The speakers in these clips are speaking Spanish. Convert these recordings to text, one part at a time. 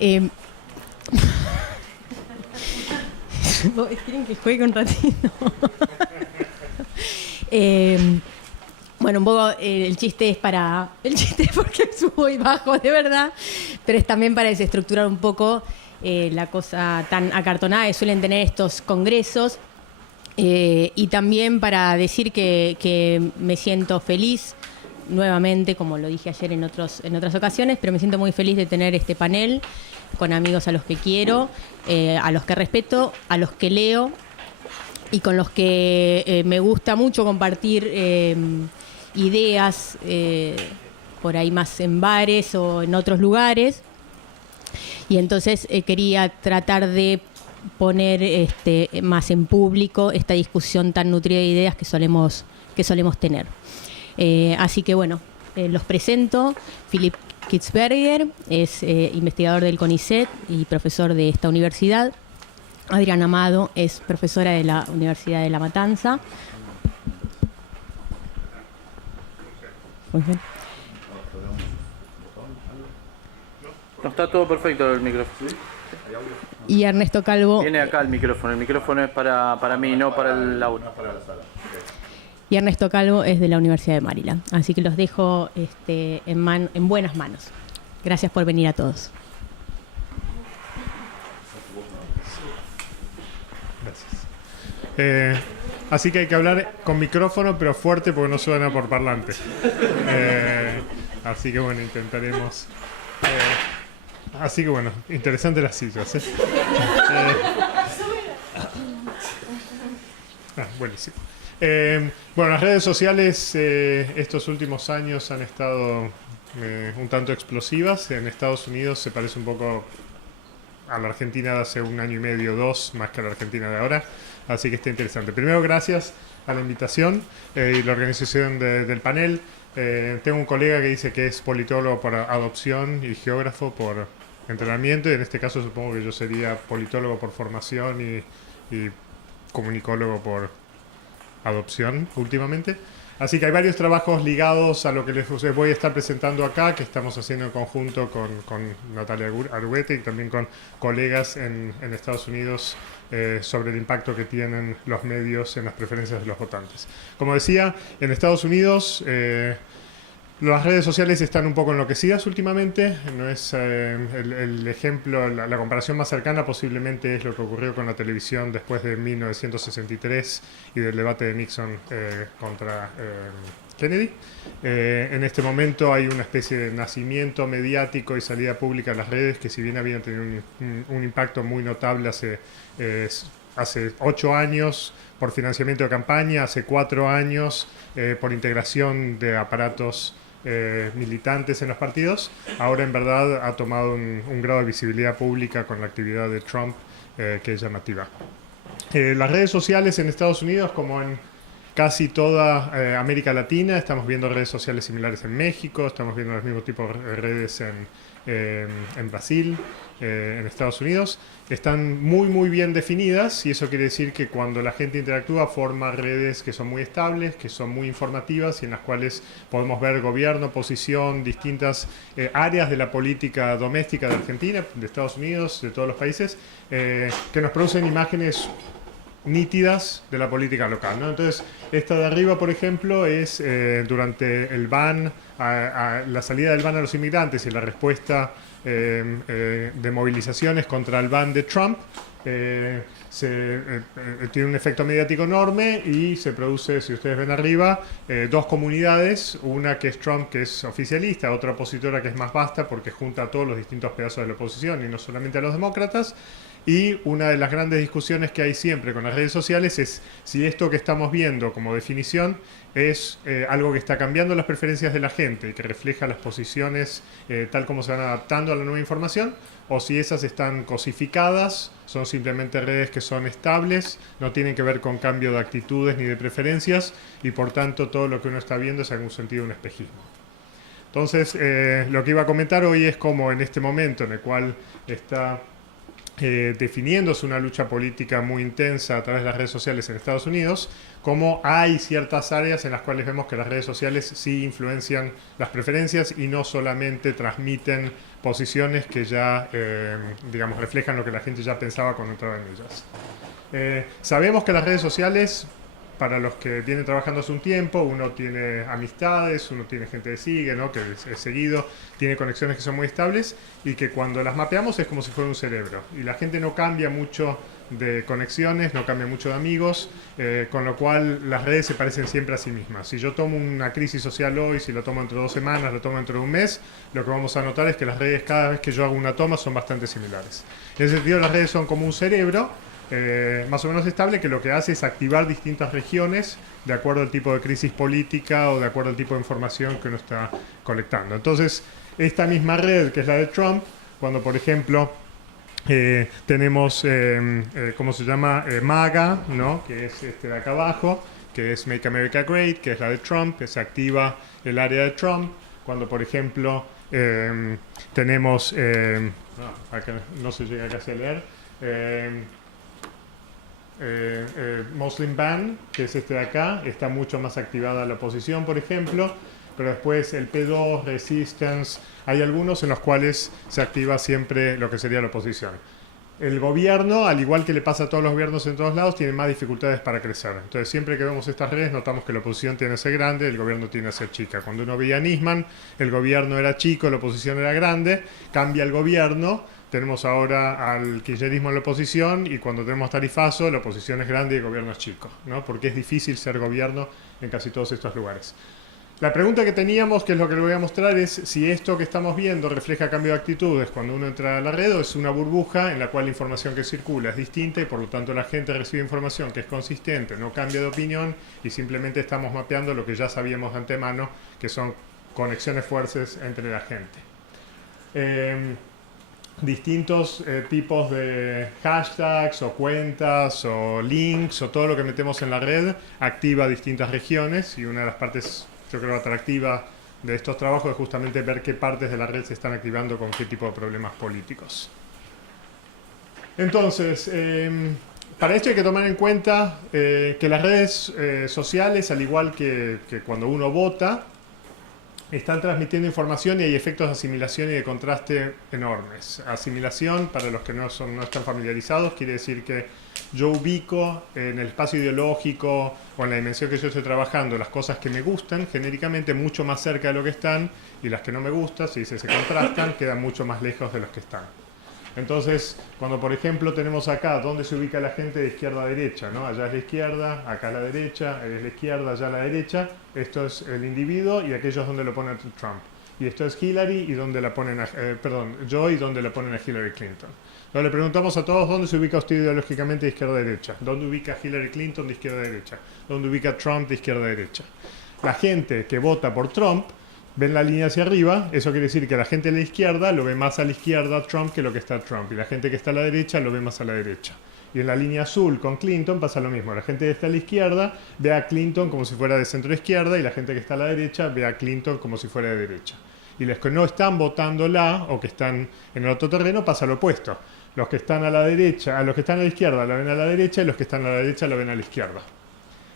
Eh, ¿Quieren que juegue un ratito? Bueno, un poco el chiste es para... El chiste es porque subo y bajo, de verdad, pero es también para desestructurar un poco la cosa tan acartonada que suelen tener estos congresos, y también para decir que me siento feliz nuevamente, como lo dije ayer en otras ocasiones, pero me siento muy feliz de tener este panel con amigos a los que quiero, a los que respeto, a los que leo y con los que me gusta mucho compartir ideas, por ahí más en bares o en otros lugares. Y entonces quería tratar de poner más en público esta discusión tan nutrida de ideas que solemos tener. Así que bueno, los presento. Philip Kitzberger es investigador del CONICET y profesor de esta universidad. Adriana Amado es profesora de la Universidad de La Matanza. Muy bien. No, está todo perfecto el micrófono. Y Ernesto Calvo. Viene acá el micrófono es para mí, no para el aula. Y Ernesto Calvo es de la Universidad de Maryland. Así que los dejo en buenas manos. Gracias por venir a todos. Gracias. Así que hay que hablar con micrófono, pero fuerte porque no suena por parlante. Así que bueno, intentaremos... así que bueno, interesante las sillas. Buenísimo. Bueno, las redes sociales estos últimos años han estado un tanto explosivas. En Estados Unidos se parece un poco a la Argentina de hace un año y medio, dos, más que a la Argentina de ahora. Así que está interesante. Primero, gracias a la invitación y la organización del panel. Tengo un colega que dice que es politólogo por adopción y geógrafo por entrenamiento, y en este caso supongo que yo sería politólogo por formación y comunicólogo por adopción últimamente. Así que hay varios trabajos ligados a lo que les voy a estar presentando acá, que estamos haciendo en conjunto con Natalia Arguete y también con colegas en Estados Unidos sobre el impacto que tienen los medios en las preferencias de los votantes. Como decía, en Estados Unidos las redes sociales están un poco enloquecidas últimamente. No es el ejemplo, la comparación más cercana posiblemente es lo que ocurrió con la televisión después de 1963 y del debate de Nixon contra Kennedy. En este momento hay una especie de nacimiento mediático y salida pública de las redes que, si bien habían tenido un impacto muy notable hace 8 años por financiamiento de campaña, hace 4 años por integración de aparatos militantes en los partidos, ahora en verdad ha tomado un grado de visibilidad pública con la actividad de Trump que es llamativa. Las redes sociales en Estados Unidos, como en casi toda América Latina, estamos viendo redes sociales similares en México, estamos viendo los mismos tipos de redes en Brasil, en Estados Unidos. Están muy bien definidas, y eso quiere decir que cuando la gente interactúa forma redes que son muy estables, que son muy informativas y en las cuales podemos ver gobierno, oposición, distintas áreas de la política doméstica de Argentina, de Estados Unidos, de todos los países, que nos producen imágenes nítidas de la política local, ¿no? Entonces, esta de arriba, por ejemplo, es durante el ban, la salida del ban a los inmigrantes y la respuesta de movilizaciones contra el ban de Trump. Tiene un efecto mediático enorme y se produce, si ustedes ven arriba, dos comunidades, una que es Trump, que es oficialista, otra opositora que es más vasta porque junta a todos los distintos pedazos de la oposición y no solamente a los demócratas. Y una de las grandes discusiones que hay siempre con las redes sociales es si esto que estamos viendo como definición es algo que está cambiando las preferencias de la gente y que refleja las posiciones tal como se van adaptando a la nueva información, o si esas están cosificadas, son simplemente redes que son estables, no tienen que ver con cambio de actitudes ni de preferencias, y por tanto todo lo que uno está viendo es en algún sentido un espejismo. Entonces, lo que iba a comentar hoy es cómo en este momento en el cual está definiéndose una lucha política muy intensa a través de las redes sociales en Estados Unidos, como hay ciertas áreas en las cuales vemos que las redes sociales sí influencian las preferencias y no solamente transmiten posiciones que ya, digamos, reflejan lo que la gente ya pensaba cuando entraba en ellas. Sabemos que las redes sociales, para los que vienen trabajando hace un tiempo, uno tiene amistades, uno tiene gente que sigue, ¿no? Que es seguido, tiene conexiones que son muy estables y que cuando las mapeamos es como si fuera un cerebro. Y la gente no cambia mucho de conexiones, no cambia mucho de amigos, con lo cual las redes se parecen siempre a sí mismas. Si yo tomo una crisis social hoy, si lo tomo dentro de 2 semanas, lo tomo dentro de un mes, lo que vamos a notar es que las redes cada vez que yo hago una toma son bastante similares. En ese sentido, las redes son como un cerebro, más o menos estable, que lo que hace es activar distintas regiones de acuerdo al tipo de crisis política o de acuerdo al tipo de información que uno está colectando. Entonces, esta misma red, que es la de Trump, cuando por ejemplo tenemos, ¿cómo se llama? MAGA, ¿no? Que es este de acá abajo, que es Make America Great, que es la de Trump, que se activa el área de Trump. Cuando por ejemplo tenemos, acá no se llega casi a leer, Muslim Ban, que es este de acá, está mucho más activada la oposición, por ejemplo, pero después el P2, Resistance, hay algunos en los cuales se activa siempre lo que sería la oposición. El gobierno, al igual que le pasa a todos los gobiernos en todos lados, tiene más dificultades para crecer. Entonces, siempre que vemos estas redes, notamos que la oposición tiende a ser grande, el gobierno tiende a ser chica. Cuando uno veía a Nisman, el gobierno era chico, la oposición era grande, cambia el gobierno, tenemos ahora al kirchnerismo en la oposición, y cuando tenemos tarifazo, la oposición es grande y el gobierno es chico, ¿no? Porque es difícil ser gobierno en casi todos estos lugares. La pregunta que teníamos, que es lo que le voy a mostrar, es si esto que estamos viendo refleja cambio de actitudes cuando uno entra a la red, o es una burbuja en la cual la información que circula es distinta y por lo tanto la gente recibe información que es consistente, no cambia de opinión y simplemente estamos mapeando lo que ya sabíamos de antemano, que son conexiones fuertes entre la gente. Distintos tipos de hashtags o cuentas o links o todo lo que metemos en la red activa distintas regiones, y una de las partes, yo creo, atractiva de estos trabajos es justamente ver qué partes de la red se están activando con qué tipo de problemas políticos. Entonces, para esto hay que tomar en cuenta que las redes sociales, al igual que cuando uno vota, están transmitiendo información y hay efectos de asimilación y de contraste enormes. Asimilación, para los que no están familiarizados, quiere decir que yo ubico en el espacio ideológico o en la dimensión que yo estoy trabajando las cosas que me gustan genéricamente mucho más cerca de lo que están, y las que no me gustan, si se contrastan, quedan mucho más lejos de los que están. Entonces, cuando por ejemplo tenemos acá dónde se ubica la gente de izquierda a derecha, ¿no? Allá es la izquierda, acá la derecha, es la izquierda, allá la derecha, esto es el individuo y aquellos donde lo ponen Trump. Y esto es Hillary y donde la ponen Joe y donde la ponen a Hillary Clinton. Entonces le preguntamos a todos dónde se ubica usted ideológicamente de izquierda a derecha, dónde ubica Hillary Clinton de izquierda a derecha, dónde ubica Trump de izquierda a derecha. La gente que vota por Trump, ven la línea hacia arriba, eso quiere decir que la gente de la izquierda lo ve más a la izquierda Trump que lo que está Trump, y la gente que está a la derecha lo ve más a la derecha. Y en la línea azul con Clinton pasa lo mismo, la gente que está a la izquierda ve a Clinton como si fuera de centro izquierda, y la gente que está a la derecha ve a Clinton como si fuera de derecha. Y los que no están votándola o que están en el otro terreno pasa lo opuesto. Los que están a la derecha, a los que están a la izquierda la ven a la derecha, y los que están a la derecha la ven a la izquierda.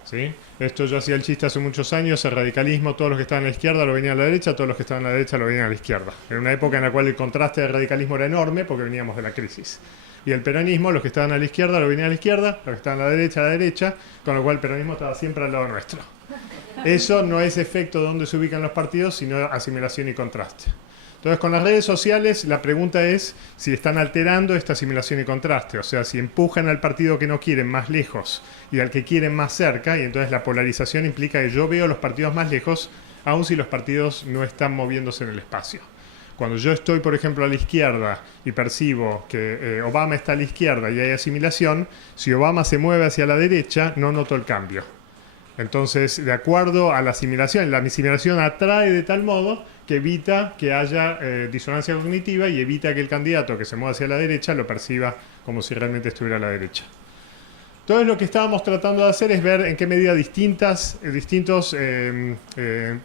¿Sí? Esto yo hacía el chiste hace muchos años, el radicalismo, todos los que estaban a la izquierda lo venían a la derecha, todos los que estaban a la derecha lo venían a la izquierda. En una época en la cual el contraste del radicalismo era enorme porque veníamos de la crisis. Y el peronismo, los que estaban a la izquierda lo venían a la izquierda, los que estaban a la derecha, con lo cual el peronismo estaba siempre al lado nuestro. Eso no es efecto de dónde se ubican los partidos, sino asimilación y contraste. Entonces, con las redes sociales, la pregunta es si están alterando esta asimilación y contraste, o sea, si empujan al partido que no quieren más lejos y al que quieren más cerca, y entonces la polarización implica que yo veo los partidos más lejos, aun si los partidos no están moviéndose en el espacio. Cuando yo estoy, por ejemplo, a la izquierda y percibo que Obama está a la izquierda y hay asimilación, si Obama se mueve hacia la derecha, no noto el cambio. Entonces, de acuerdo a la asimilación atrae de tal modo que evita que haya disonancia cognitiva y evita que el candidato que se mueva hacia la derecha lo perciba como si realmente estuviera a la derecha. Entonces lo que estábamos tratando de hacer es ver en qué medida distintos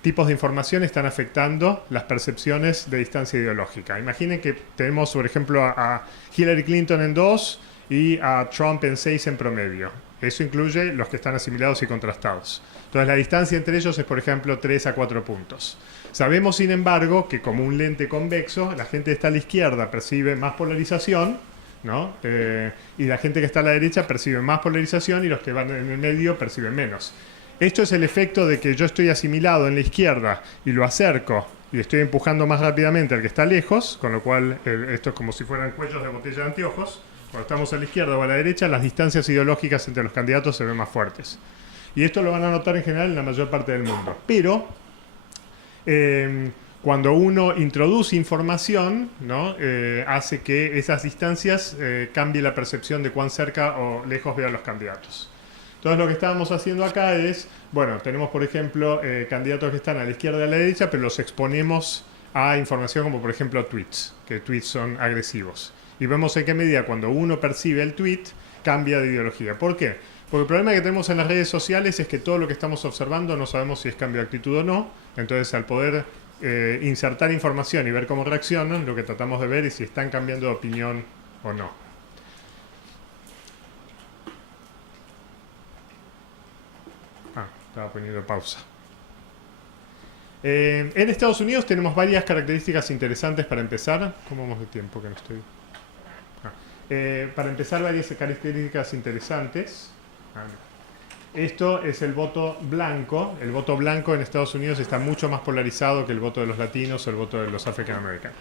tipos de información están afectando las percepciones de distancia ideológica. Imaginen que tenemos, por ejemplo, a Hillary Clinton en 2 y a Trump en 6 en promedio. Eso incluye los que están asimilados y contrastados. Entonces la distancia entre ellos es, por ejemplo, 3 a 4 puntos. Sabemos, sin embargo, que como un lente convexo, la gente que está a la izquierda percibe más polarización, ¿no? Y la gente que está a la derecha percibe más polarización y los que van en el medio perciben menos. Esto es el efecto de que yo estoy asimilado en la izquierda y lo acerco y estoy empujando más rápidamente al que está lejos, con lo cual esto es como si fueran cuellos de botella de anteojos. Cuando estamos a la izquierda o a la derecha, las distancias ideológicas entre los candidatos se ven más fuertes. Y esto lo van a notar en general en la mayor parte del mundo. Pero cuando uno introduce información, ¿no? Hace que esas distancias cambie la percepción de cuán cerca o lejos vean los candidatos. Entonces lo que estábamos haciendo acá es, bueno, tenemos por ejemplo candidatos que están a la izquierda y a la derecha, pero los exponemos a información como por ejemplo tweets, que tweets son agresivos. Y vemos en qué medida cuando uno percibe el tweet cambia de ideología. ¿Por qué? Porque el problema que tenemos en las redes sociales es que todo lo que estamos observando no sabemos si es cambio de actitud o no. Entonces al poder insertar información y ver cómo reaccionan, lo que tratamos de ver es si están cambiando de opinión o no. Estaba poniendo pausa. En Estados Unidos tenemos varias características interesantes para empezar. ¿Cómo vamos de tiempo que no estoy? Para empezar, varias características interesantes. Esto es el voto blanco. El voto blanco en Estados Unidos está mucho más polarizado que el voto de los latinos o el voto de los afroamericanos.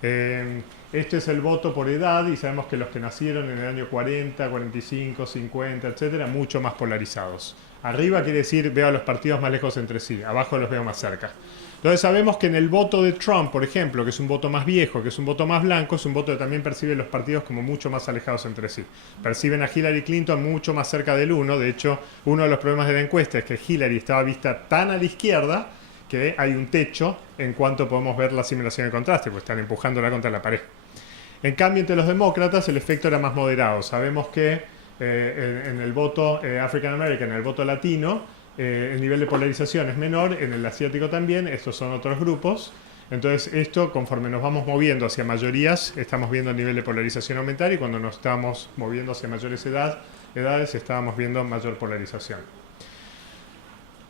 Este es el voto por edad y sabemos que los que nacieron en el año 40, 45, 50, etcétera, mucho más polarizados. Arriba quiere decir veo a los partidos más lejos entre sí, abajo los veo más cerca. Entonces sabemos que en el voto de Trump, por ejemplo, que es un voto más viejo, que es un voto más blanco, es un voto que también percibe los partidos como mucho más alejados entre sí. Perciben a Hillary Clinton mucho más cerca del 1. De hecho, uno de los problemas de la encuesta es que Hillary estaba vista tan a la izquierda que hay un techo en cuanto podemos ver la simulación de contraste, pues están empujándola contra la pared. En cambio, entre los demócratas el efecto era más moderado. Sabemos que en el voto African American, en el voto latino, el nivel de polarización es menor, en el asiático también, estos son otros grupos. Entonces esto, conforme nos vamos moviendo hacia mayorías, estamos viendo el nivel de polarización aumentar y cuando nos estamos moviendo hacia mayores edades, estábamos viendo mayor polarización.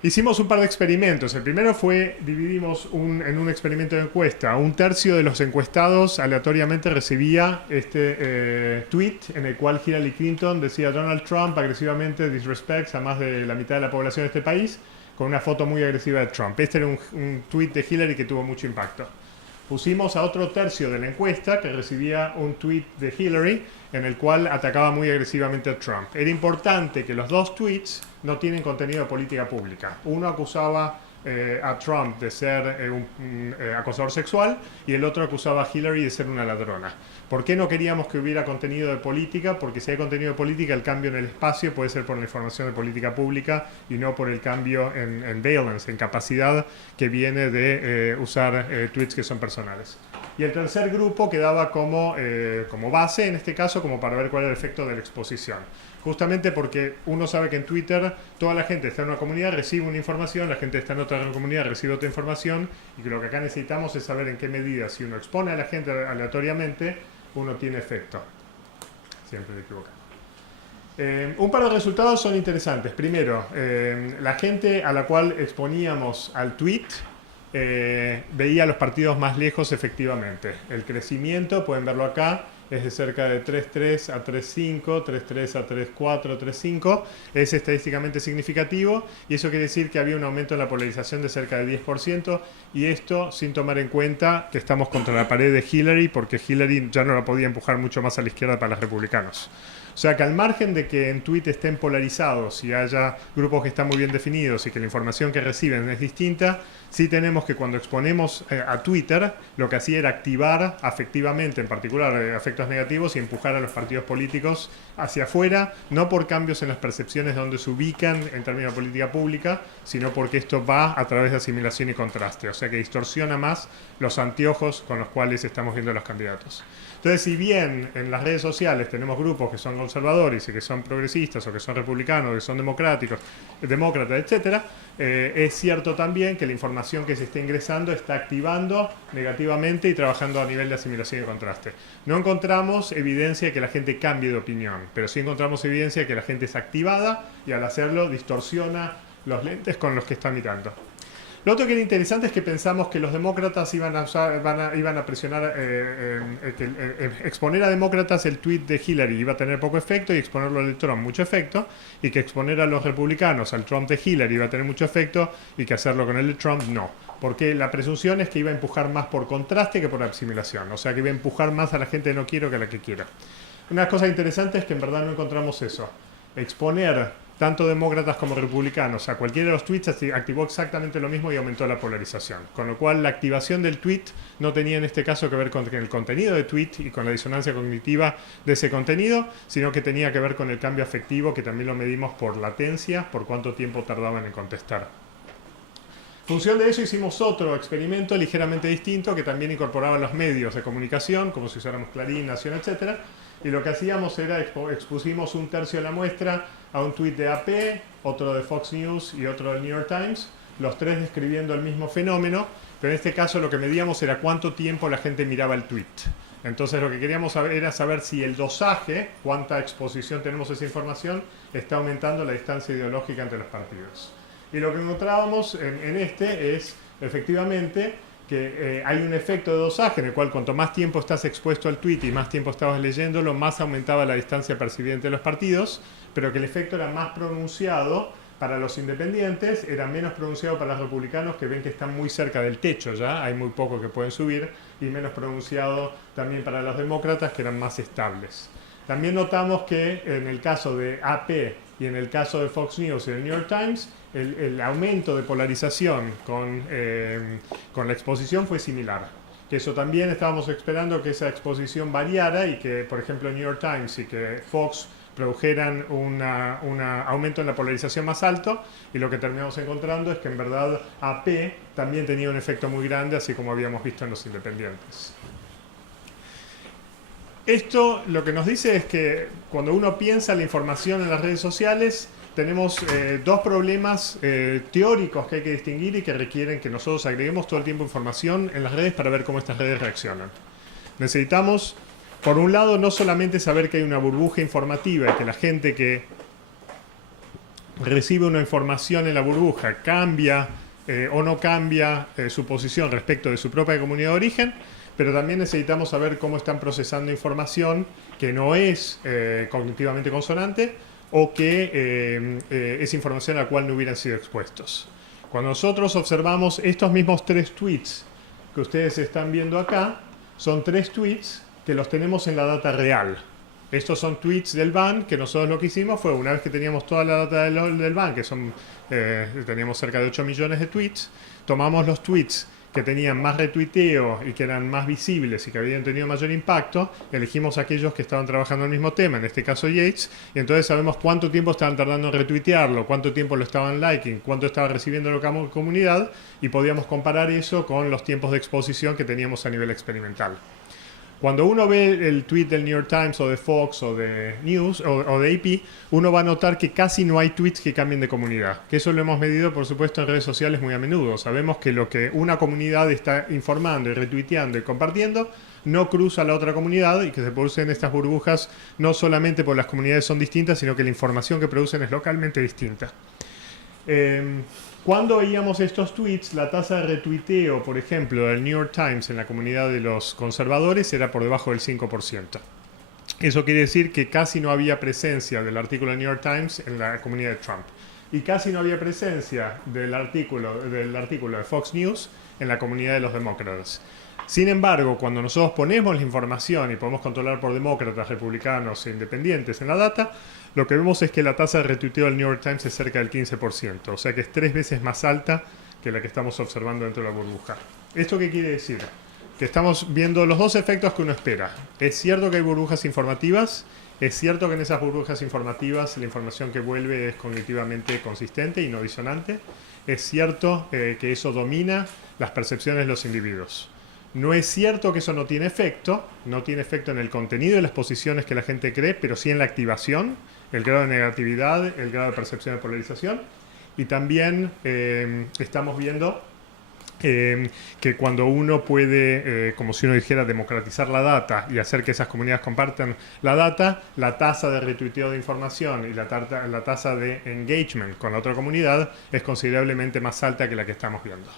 Hicimos un par de experimentos. El primero fue, dividimos en un experimento de encuesta. Un tercio de los encuestados aleatoriamente recibía este tweet en el cual Hillary Clinton decía Donald Trump agresivamente disrespects a más de la mitad de la población de este país, con una foto muy agresiva de Trump. Este era un tweet de Hillary que tuvo mucho impacto. Pusimos a otro tercio de la encuesta que recibía un tweet de Hillary en el cual atacaba muy agresivamente a Trump. Era importante que los dos tweets no tienen contenido de política pública. Uno acusaba a Trump de ser un acosador sexual y el otro acusaba a Hillary de ser una ladrona. ¿Por qué no queríamos que hubiera contenido de política? Porque si hay contenido de política, el cambio en el espacio puede ser por la información de política pública y no por el cambio en valence, en capacidad que viene de usar tweets que son personales. Y el tercer grupo quedaba como base, en este caso, como para ver cuál era el efecto de la exposición. Justamente porque uno sabe que en Twitter toda la gente está en una comunidad, recibe una información, la gente está en otra comunidad, recibe otra información, y que lo que acá necesitamos es saber en qué medida, si uno expone a la gente aleatoriamente, uno tiene efecto. Siempre me equivoco. Un par de resultados son interesantes. Primero, la gente a la cual exponíamos al tweet veía los partidos más lejos efectivamente. El crecimiento, pueden verlo acá, es de cerca de 3.3 a 3.5, 3.3 a 3.4, 3.5. Es estadísticamente significativo y eso quiere decir que había un aumento en la polarización de cerca del 10%, y esto sin tomar en cuenta que estamos contra la pared de Hillary, porque Hillary ya no la podía empujar mucho más a la izquierda para los republicanos. O sea que al margen de que en Twitter estén polarizados y haya grupos que están muy bien definidos y que la información que reciben es distinta, sí tenemos que cuando exponemos a Twitter, lo que hacía era activar afectivamente, en particular afecto efectos negativos y empujar a los partidos políticos hacia afuera, no por cambios en las percepciones de donde se ubican en términos de política pública, sino porque esto va a través de asimilación y contraste, o sea que distorsiona más los anteojos con los cuales estamos viendo a los candidatos. Entonces, si bien en las redes sociales tenemos grupos que son conservadores y que son progresistas o que son republicanos, que son democráticas, etcétera, es cierto también que la información que se está ingresando está activando negativamente y trabajando a nivel de asimilación y contraste. No encontramos evidencia de que la gente cambie de opinión, pero sí encontramos evidencia de que la gente es activada y al hacerlo distorsiona los lentes con los que está mirando. Lo otro que era interesante es que pensamos que los demócratas iban a presionar, exponer a demócratas el tweet de Hillary iba a tener poco efecto y exponerlo al Trump mucho efecto, y que exponer a los republicanos al Trump de Hillary iba a tener mucho efecto y que hacerlo con el de Trump no. Porque la presunción es que iba a empujar más por contraste que por asimilación, o sea que iba a empujar más a la gente de no quiero que a la que quiera. Una cosa interesante es que en verdad no encontramos eso. Exponer tanto demócratas como republicanos a cualquiera de los tweets activó exactamente lo mismo y aumentó la polarización. Con lo cual la activación del tweet no tenía en este caso que ver con el contenido de tweet y con la disonancia cognitiva de ese contenido, sino que tenía que ver con el cambio afectivo, que también lo medimos por latencia, por cuánto tiempo tardaban en contestar. En función de eso hicimos otro experimento ligeramente distinto que también incorporaba los medios de comunicación, como si usáramos Clarín, Nación, etc. Y lo que hacíamos era expusimos un tercio de la muestra a un tweet de AP, otro de Fox News y otro del New York Times, los tres describiendo el mismo fenómeno, pero en este caso lo que medíamos era cuánto tiempo la gente miraba el tweet. Entonces lo que queríamos saber era saber si el dosaje, cuánta exposición tenemos a esa información, está aumentando la distancia ideológica entre los partidos. Y lo que encontrábamos en este es, efectivamente, que hay un efecto de dosaje en el cual cuanto más tiempo estás expuesto al tweet y más tiempo estabas leyéndolo, más aumentaba la distancia percibida entre los partidos, pero que el efecto era más pronunciado para los independientes, era menos pronunciado para los republicanos que ven que están muy cerca del techo ya, hay muy poco que pueden subir, y menos pronunciado también para los demócratas que eran más estables. También notamos que en el caso de AP y en el caso de Fox News y el New York Times, el aumento de polarización con la exposición fue similar. Que eso también estábamos esperando que esa exposición variara y que, por ejemplo, New York Times y que Fox produjeran un aumento en la polarización más alto, y lo que terminamos encontrando es que en verdad AP también tenía un efecto muy grande, así como habíamos visto en los independientes. Esto lo que nos dice es que cuando uno piensa la información en las redes sociales, tenemos dos problemas teóricos que hay que distinguir y que requieren que nosotros agreguemos todo el tiempo información en las redes para ver cómo estas redes reaccionan. Necesitamos, por un lado, no solamente saber que hay una burbuja informativa y que la gente que recibe una información en la burbuja cambia o no cambia su posición respecto de su propia comunidad de origen, pero también necesitamos saber cómo están procesando información que no es cognitivamente consonante o que es información a la cual no hubieran sido expuestos. Cuando nosotros observamos estos mismos tres tweets que ustedes están viendo acá, son tres tweets que los tenemos en la data real. Estos son tweets del ban, que nosotros lo que hicimos fue, una vez que teníamos toda la data del ban, que teníamos cerca de 8 millones de tweets, tomamos los tweets que tenían más retuiteo y que eran más visibles y que habían tenido mayor impacto, elegimos aquellos que estaban trabajando en el mismo tema, en este caso Yates, y entonces sabemos cuánto tiempo estaban tardando en retuitearlo, cuánto tiempo lo estaban liking, cuánto estaba recibiendo la comunidad, y podíamos comparar eso con los tiempos de exposición que teníamos a nivel experimental. Cuando uno ve el tweet del New York Times o de Fox o de News o de AP, uno va a notar que casi no hay tweets que cambien de comunidad. Que eso lo hemos medido, por supuesto, en redes sociales muy a menudo. Sabemos que lo que una comunidad está informando y retuiteando y compartiendo no cruza a la otra comunidad, y que se producen estas burbujas no solamente porque las comunidades son distintas, sino que la información que producen es localmente distinta. Cuando veíamos estos tweets, la tasa de retuiteo, por ejemplo, del New York Times en la comunidad de los conservadores era por debajo del 5%. Eso quiere decir que casi no había presencia del artículo del New York Times en la comunidad de Trump. Y casi no había presencia del artículo de Fox News en la comunidad de los demócratas. Sin embargo, cuando nosotros ponemos la información y podemos controlar por demócratas, republicanos e independientes en la data, lo que vemos es que la tasa de retuiteo del New York Times es cerca del 15%, o sea que es 3 veces más alta que la que estamos observando dentro de la burbuja. ¿Esto qué quiere decir? que estamos viendo los dos efectos que uno espera. Es cierto que hay burbujas informativas, es cierto que en esas burbujas informativas la información que vuelve es cognitivamente consistente y no disonante. Es cierto que eso domina las percepciones de los individuos. No es cierto que eso no tiene efecto en el contenido de las posiciones que la gente cree, pero sí en la activación, el grado de negatividad, el grado de percepción de polarización. Y también estamos viendo que cuando uno puede, como si uno dijera, democratizar la data y hacer que esas comunidades compartan la data, la tasa de retuiteo de información y la tasa de engagement con la otra comunidad es considerablemente más alta que la que estamos viendo.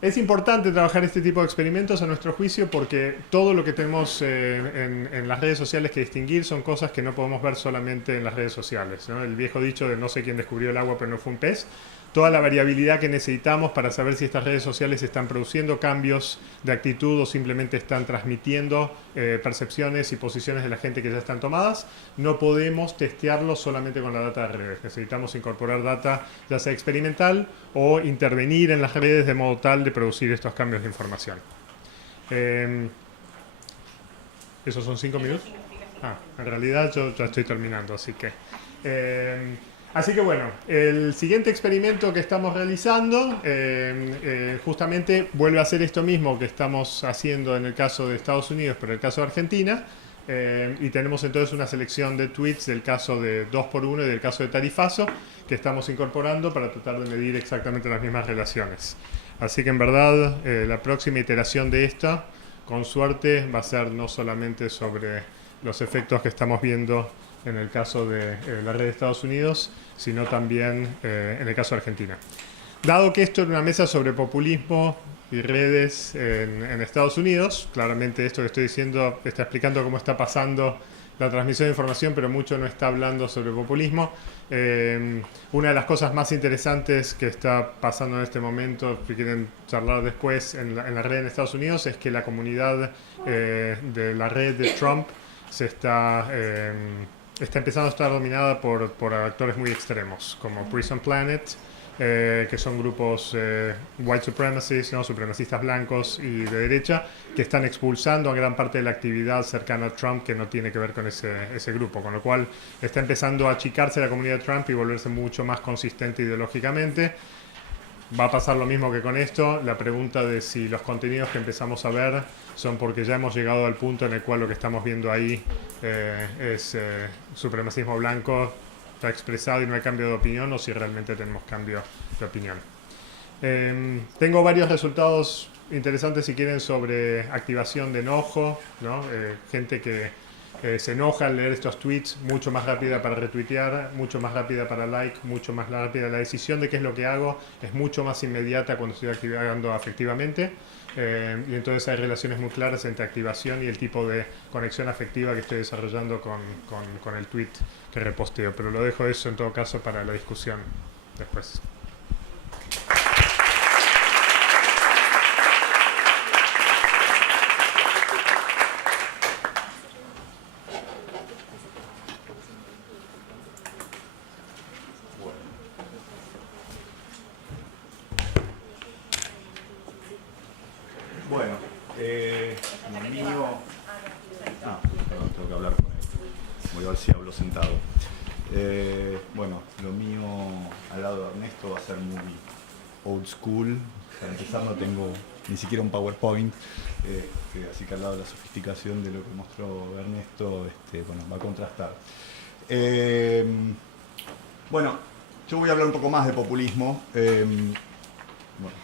Es importante trabajar este tipo de experimentos a nuestro juicio porque todo lo que tenemos en las redes sociales que distinguir son cosas que no podemos ver solamente en las redes sociales, ¿no? El viejo dicho de no sé quién descubrió el agua pero no fue un pez. Toda la variabilidad que necesitamos para saber si estas redes sociales están produciendo cambios de actitud o simplemente están transmitiendo percepciones y posiciones de la gente que ya están tomadas. No podemos testearlo solamente con la data de redes. Necesitamos incorporar data ya sea experimental o intervenir en las redes de modo tal de producir estos cambios de información. ¿Esos son 5 minutos? En realidad yo ya estoy terminando, así que... Así que bueno, el siguiente experimento que estamos realizando justamente vuelve a hacer esto mismo que estamos haciendo en el caso de Estados Unidos, pero en el caso de Argentina. Y tenemos entonces una selección de tweets del caso de 2x1 y del caso de Tarifazo que estamos incorporando para tratar de medir exactamente las mismas relaciones. Así que en verdad la próxima iteración de esta, con suerte, va a ser no solamente sobre los efectos que estamos viendo en el caso de la red de Estados Unidos, sino también en el caso de Argentina. Dado que esto es una mesa sobre populismo y redes en Estados Unidos, claramente esto que estoy diciendo está explicando cómo está pasando la transmisión de información, pero mucho no está hablando sobre populismo. Una de las cosas más interesantes que está pasando en este momento, si quieren charlar después en la red en Estados Unidos, es que la comunidad de la red de Trump está empezando a estar dominada por actores muy extremos, como Prison Planet, que son grupos white supremacists, ¿no? Supremacistas blancos y de derecha, que están expulsando a gran parte de la actividad cercana a Trump que no tiene que ver con ese grupo, con lo cual está empezando a achicarse la comunidad de Trump y volverse mucho más consistente ideológicamente. Va a pasar lo mismo que con esto, la pregunta de si los contenidos que empezamos a ver son porque ya hemos llegado al punto en el cual lo que estamos viendo ahí es supremacismo blanco, está expresado y no hay cambio de opinión, o si realmente tenemos cambio de opinión. Tengo varios resultados interesantes, si quieren, sobre activación de enojo, ¿no? Gente que se enoja al leer estos tweets, mucho más rápida para retuitear, mucho más rápida para like, mucho más rápida la decisión de qué es lo que hago, es mucho más inmediata cuando estoy activando afectivamente. Y entonces hay relaciones muy claras entre activación y el tipo de conexión afectiva que estoy desarrollando con el tweet que reposteo. Pero lo dejo eso en todo caso para la discusión después. Bueno, lo mío... perdón, tengo que hablar con él. Voy a ver si hablo sentado. Bueno, lo mío al lado de Ernesto va a ser muy old school. Para empezar no tengo ni siquiera un PowerPoint. Así que al lado de la sofisticación de lo que mostró Ernesto, bueno, va a contrastar. Bueno, yo voy a hablar un poco más de populismo. Bueno,